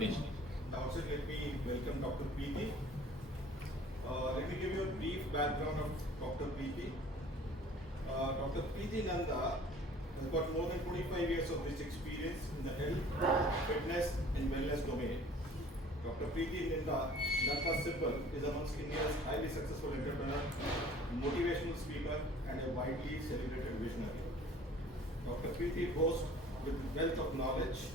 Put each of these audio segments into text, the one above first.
Please. Also, let me welcome Dr. Preeti. Let me give you a brief background of Dr. Preeti. Dr. Preeti Nanda has got more than 25 years of rich experience in the health, fitness, and wellness domain. Dr. Preeti Nanda Sibbal is amongst India's highly successful entrepreneur, motivational speaker, and a widely celebrated visionary. Dr. Preeti boasts with wealth of knowledge.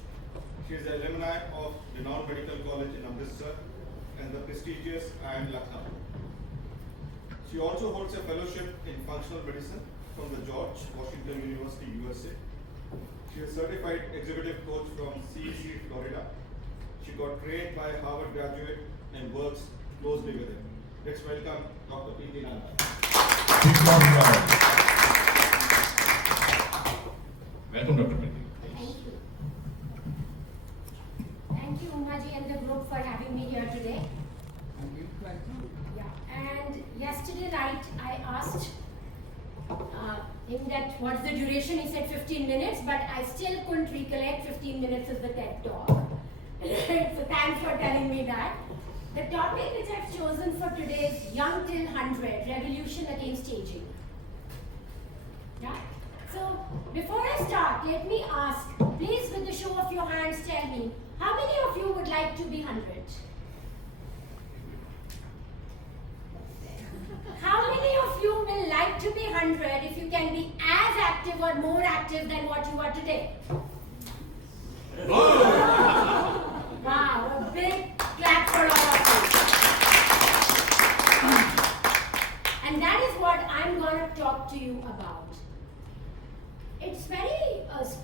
She is an alumni of renowned medical college in Amritsar and the prestigious IIM Lucknow. She also holds a fellowship in functional medicine from the George Washington University, USA. She is a certified executive coach from CEC, Florida. She got trained by a Harvard graduate and works closely with him. Let's welcome Dr. Preeti Nanda. Welcome, Dr. Preeti. Thank you, Umaji and the group for having me here today. Thank you. Yeah, and yesterday night I asked him that what's the duration. He said 15 minutes, but I still couldn't recollect 15 minutes as the TED talk. So thanks for telling me that. The topic which I've chosen for today is Young Till 100, Revolution Against Aging. Yeah. So before I start, let me ask, please with the show of your hands tell me, how many of you would like to be 100? How many of you will like to be 100 if you can be as active or more active than what you are today? Wow, a big clap for all of you. And that is what I'm going to talk to you about. It's very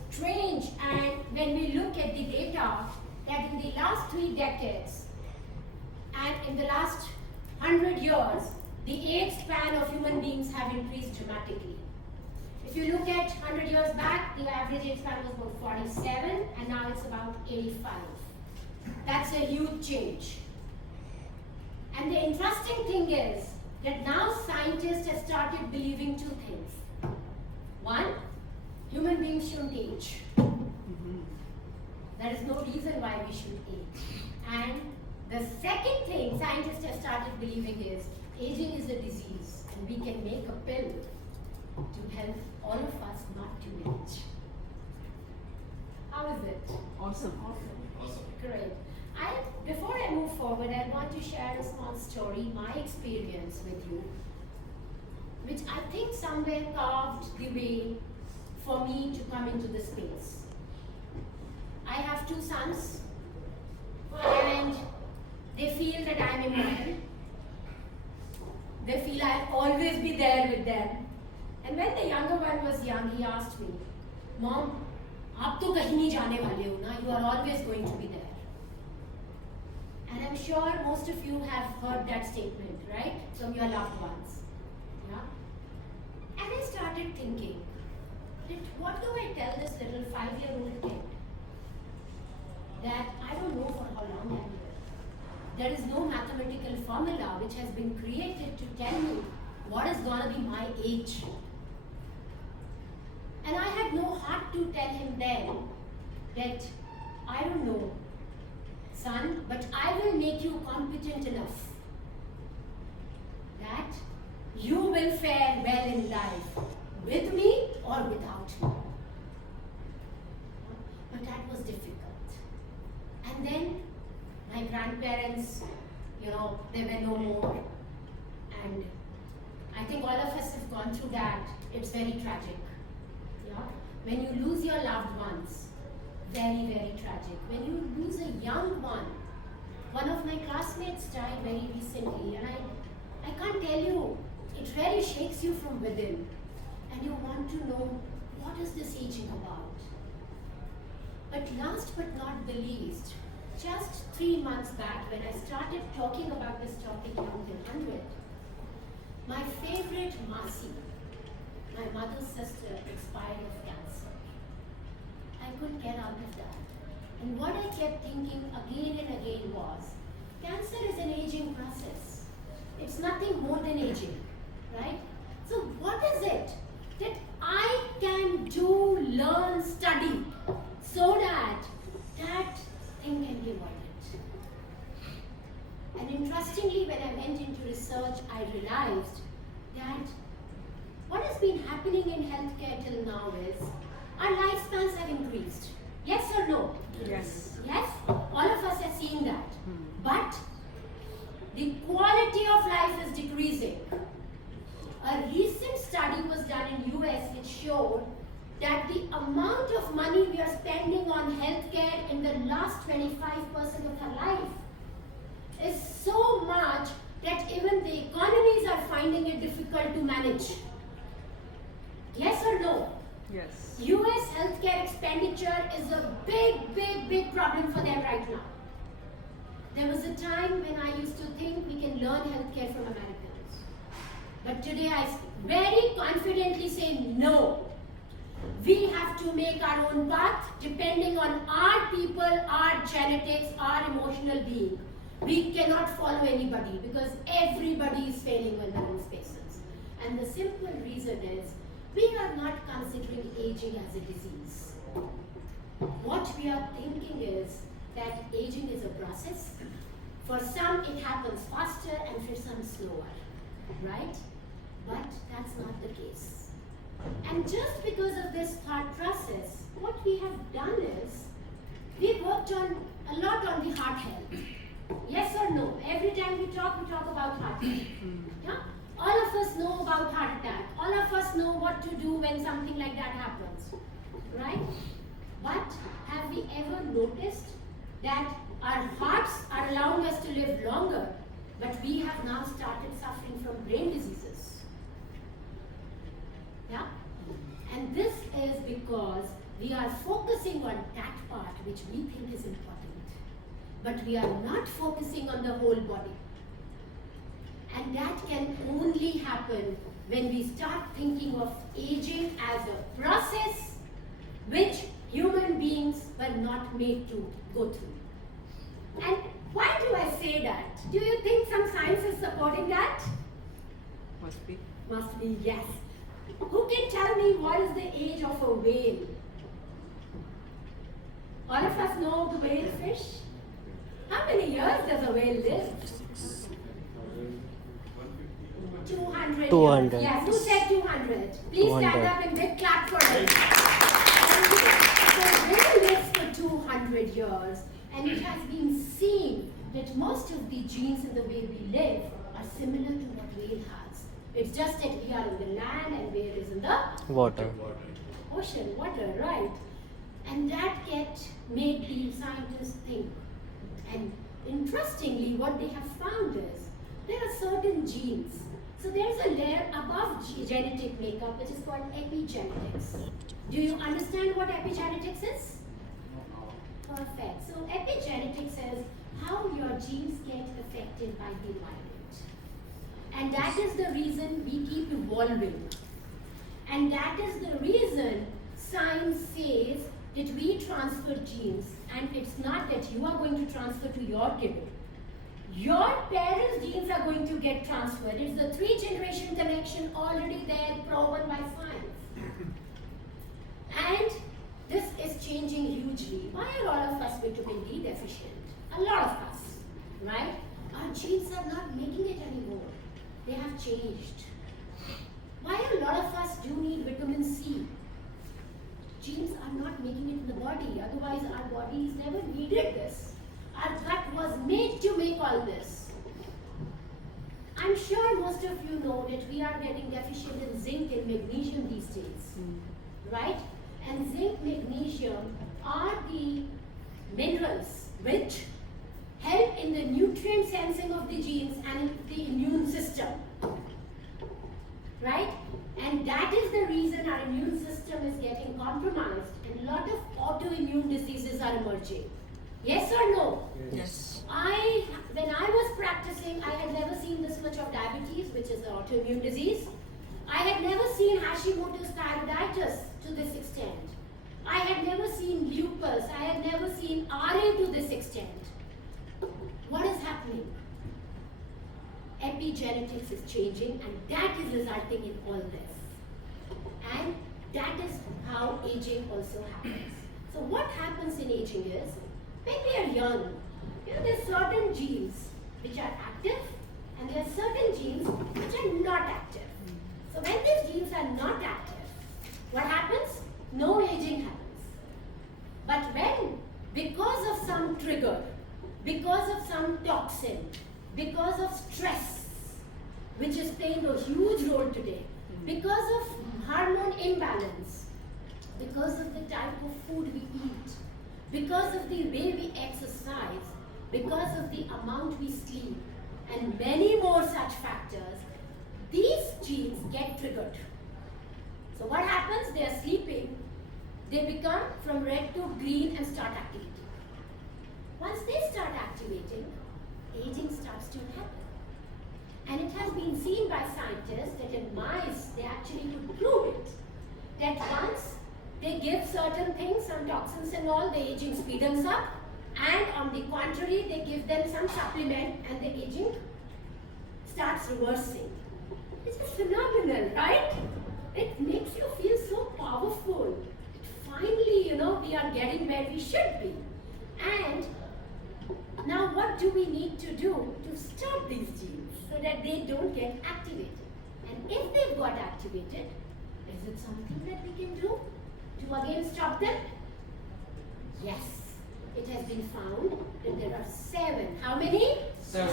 strange, and when we look at the data, that in the last 3 decades and in the last 100 years, the age span of human beings have increased dramatically. If you look at 100 years back, the average age span was about 47, and now it's about 85. That's a huge change. And the interesting thing is that now scientists have started believing 2 things. One, human beings shouldn't age. There is no reason why we should age. And the second thing scientists have started believing is aging is a disease, and we can make a pill to help all of us not to age. How is it? Awesome. Awesome. Great. Before I move forward, I want to share a small story, my experience with you, which I think somewhere carved the way for me to come into this space. I have 2 sons, and they feel that I'm immortal. They feel I'll always be there with them. And when the younger one was young, he asked me, Mom, aap to kahin nahi jaane wale ho na, you are always going to be there. And I'm sure most of you have heard that statement, right, from your loved ones. Yeah? And I started thinking, that what do I tell this little 5-year-old kid? That I don't know for how long I'm here. There is no mathematical formula which has been created to tell me what is going to be my age. And I had no heart to tell him then that I don't know, son, but I will make you competent enough that you will fare well in life, with me or without me. But that was difficult. And then my grandparents, they were no more. And I think all of us have gone through that. It's very tragic. Yeah? When you lose your loved ones, very, very tragic. When you lose a young one of my classmates died very recently, and I can't tell you, it really shakes you from within. And you want to know, what is this aging about? But last but not the least, just 3 months back when I started talking about this topic, Young Till 100, my favorite Masi, my mother's sister, expired of cancer. I couldn't get out of that. And what I kept thinking again and again was, cancer is an aging process. It's nothing more than aging, right? So what is it that I can do, learn, study, so that that thing can be avoided? And interestingly, when I went into research, I realized that what has been happening in healthcare till now is our lifespans have increased. Yes or no? Yes. Yes? All of us are seeing that. But the quality of life is decreasing. A recent study was done in US which showed that the amount of money we are spending on healthcare in the last 25% of our life is so much that even the economies are finding it difficult to manage. Yes or no? Yes. US healthcare expenditure is a big problem for them right now. There was a time when I used to think we can learn healthcare from Americans. But today I very confidently say no. We have to make our own path depending on our people, our genetics, our emotional being. We cannot follow anybody because everybody is failing when they're in spaces. And the simple reason is we are not considering aging as a disease. What we are thinking is that aging is a process. For some it happens faster and for some slower, right? But that's not the case. And just because of this thought process, what we have done is we worked on a lot on the heart health. Yes or no? Every time we talk about heart health. Yeah? All of us know about heart attack. All of us know what to do when something like that happens, right? But have we ever noticed that our hearts are allowing us to live longer, but we have now started suffering from brain diseases? Yeah? And this is because we are focusing on that part which we think is important, but we are not focusing on the whole body. And that can only happen when we start thinking of aging as a process which human beings were not made to go through. And why do I say that? Do you think some science is supporting that? Must be. Must be, yes. Who can tell me what is the age of a whale? All of us know the whale fish. How many years does a whale live? 200 200. years. Yes, who said 200? Please 200. stand up and big clap for it. So whale lives for 200 years, and it has been seen that most of the genes in the way we live are similar to what whale has. It's just that we are in the land and whale is in the Water. ocean, water, right? And that made the scientists think. And interestingly, what they have found is there are certain genes. So there's a layer above genetic makeup which is called epigenetics. Do you understand what epigenetics is? Perfect. So epigenetics is how your genes get affected by the environment. And that is the reason we keep evolving. And that is the reason science says that we transfer genes, and it's not that you are going to transfer to your kid. Your parents' genes are going to get transferred. It's the 3-generation connection already there, proven by science. And this is changing hugely. Why are all of us vitamin D deficient? A lot of us, right? Our genes are not making it anymore. They have changed. Why a lot of us do need vitamin C? Genes are not making it in the body. Otherwise, our bodies never needed this. Our gut was made to make all this. I'm sure most of you know that we are getting deficient in zinc and magnesium these days, right? And zinc, magnesium are the minerals which help in the nutrient sensing of the genes and in the immune system, right? And that is the reason our immune system is getting compromised and a lot of autoimmune diseases are emerging. Yes or no? Yes. When I was practicing, I had never seen this much of diabetes, which is an autoimmune disease. I had never seen Hashimoto's thyroiditis to this extent. I had never seen lupus. I had never seen RA to this extent. What is happening? Epigenetics is changing, and that is resulting in all this. And that is how aging also happens. So what happens in aging is, when we are young, there's certain genes which are active, and there are certain genes which are not active. So when these genes are not active, what happens? No aging happens. But when, because of some trigger, because of some toxin, because of stress, which is playing a huge role today, because of hormone imbalance, because of the type of food we eat, because of the way we exercise, because of the amount we sleep, and many more such factors, these genes get triggered. So what happens? They are sleeping, they become from red to green and start activating. Once they start activating, aging starts to happen. And it has been seen by scientists that in mice, they actually could prove it. That once they give certain things, some toxins and all, the aging speeds up. And on the contrary, they give them some supplement and the aging starts reversing. It's just phenomenal, right? It makes you feel so powerful. Finally, we are getting where we should be. And now what do we need to do to stop these genes so that they don't get activated? And if they've got activated, is it something that we can do to again stop them? Yes. It has been found that there are 7. How many? 7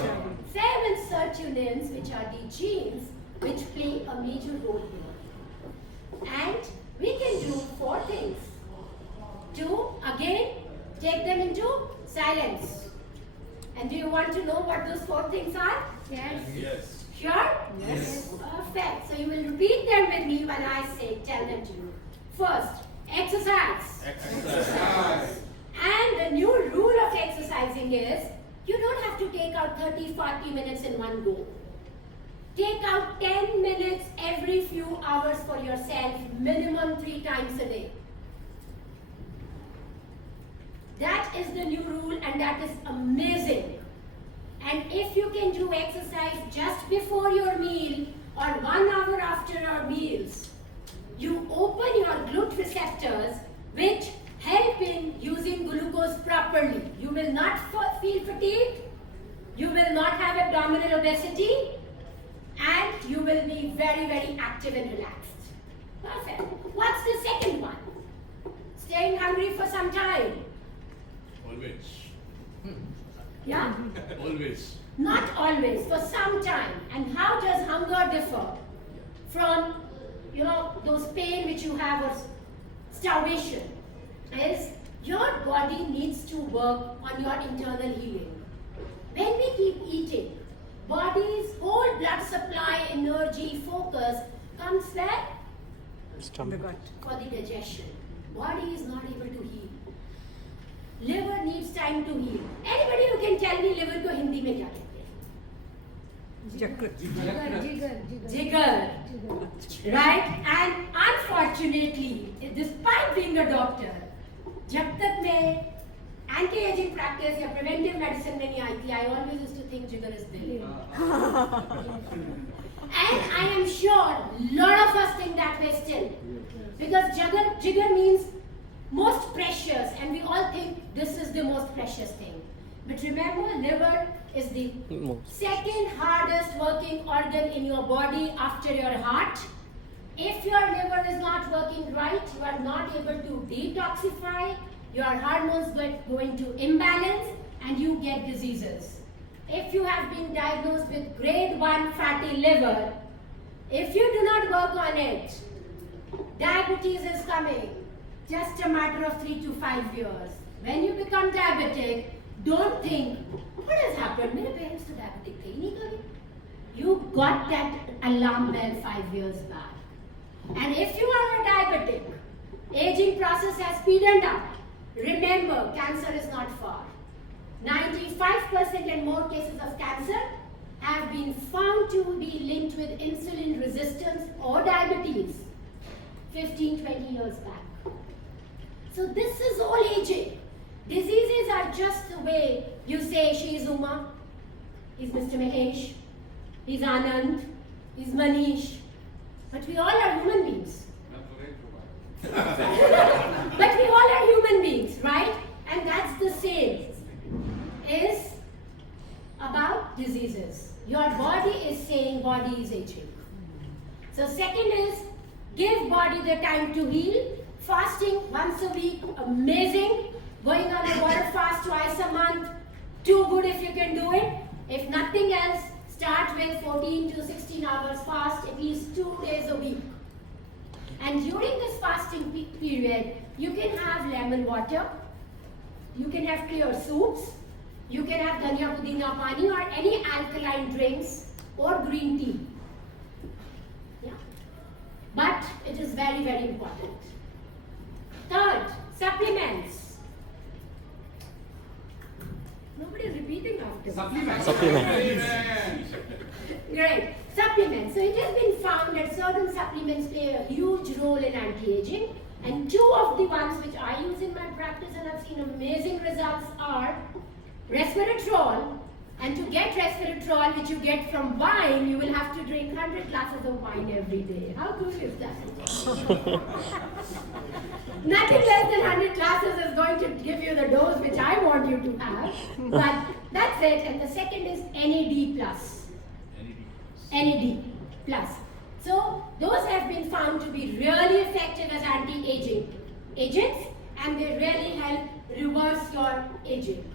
sirtuins, which are the genes which play a major role here. And we can do 4 things to again take them into silence. And do you want to know what those 4 things are? Yes. Yes. Sure? Yes. Perfect. So you will repeat them with me when I tell them to you. First, exercise. Exercise. And the new rule of exercising is, you don't have to take out 30-40 minutes in one go. Take out 10 minutes every few hours for yourself, minimum 3 times a day. That is the new rule and that is amazing. And if you can do exercise just before your meal or 1 hour after your meals, you open your GLUT receptors which help in using glucose properly. You will not feel fatigued, you will not have abdominal obesity, and you will be very, very active and relaxed. Perfect. What's the second one? Staying hungry for some time. Always. Yeah? Always. Not always, for some time. And how does hunger differ from, those pain which you have or starvation? Is your body needs to work on your internal healing. When we keep eating, body's whole blood supply, energy, focus comes where? The gut. For the digestion. Body is not able to heal. Liver needs time to heal. Anybody who can tell me liver को हिंदी में क्या कहते हैं? Jigar. Right? And unfortunately, despite being a doctor, जब तक मैं anti-aging practice या preventive medicine में नहीं आई थी, I always used to think jigar is dil. And I am sure lot of us think that way still. Because jigar means most precious, and we all think this is the most precious thing. But remember, liver is the second hardest working organ in your body after your heart. If your liver is not working right, you are not able to detoxify, your hormones go into imbalance, and you get diseases. If you have been diagnosed with grade 1 fatty liver, if you do not work on it, diabetes is coming. Just a matter of 3 to 5 years. When you become diabetic, don't think, what has happened? मेरे parents तो diabetic थे ही नहीं कभी. You got that alarm bell 5 years back. And if you are a diabetic, aging process has speeded up. Remember, cancer is not far. 95% and more cases of cancer have been found to be linked with insulin resistance or diabetes 15-20 years back. So this is all aging. Diseases are just the way you say she is Uma, he's Mr. Mahesh, he's Anand, he's Manish. But we all are human beings. But we all are human beings, right? And that's the same. Is about diseases. Your body is saying body is aging. So second is give body the time to heal. Fasting once a week, amazing. Going on a water fast twice a month, too good if you can do it. If nothing else, start with 14 to 16 hours fast, at least 2 days a week. And during this fasting period, you can have lemon water, you can have clear soups, you can have dhania pudina pani or any alkaline drinks or green tea. Yeah. But it is very, very important. Third, supplements. Nobody is repeating after me. Supplements. Great. Supplements. So it has been found that certain supplements play a huge role in anti-aging. And two of the ones which I use in my practice and I've seen amazing results are resveratrol. And to get resveratrol, which you get from wine, you will have to drink 100 glasses of wine every day. How cool is that? Nothing less than 100 glasses is going to give you the dose which I want you to have. But that's it. And the second is NAD+. NAD+. So those have been found to be really effective as anti-aging agents, and they really help reverse your aging.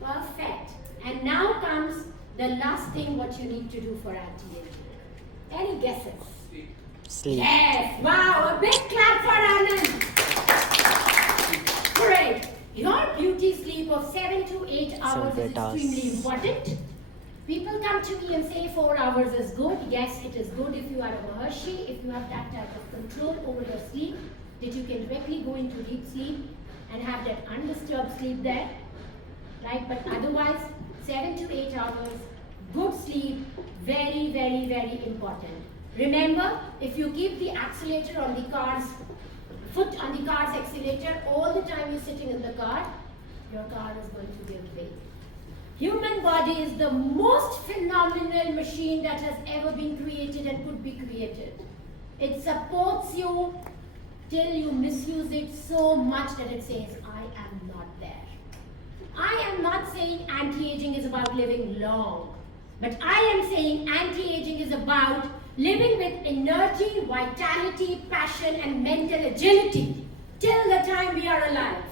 Perfect. And now comes the last thing what you need to do for anti-aging. Any guesses? Sleep. Yes! Wow! A big clap for Anand! Great! Your beauty sleep of 7 to 8 hours is 7 to 8 hours. extremely important. People come to me and say 4 hours is good. Yes, it is good if you are a Maharshi, if you have that type of control over your sleep, that you can directly go into deep sleep and have that undisturbed sleep there. Right? But otherwise, 7 to 8 hours, good sleep, very, very, very important. Remember, if you keep the accelerator on the car's foot on the car's accelerator all the time you're sitting in the car, your car is going to give way. Human body is the most phenomenal machine that has ever been created and could be created. It supports you till you misuse it so much that it says, I am not there. I am not saying anti-aging is about living long, but I am saying anti-aging is about living with energy, vitality, passion, and mental agility till the time we are alive.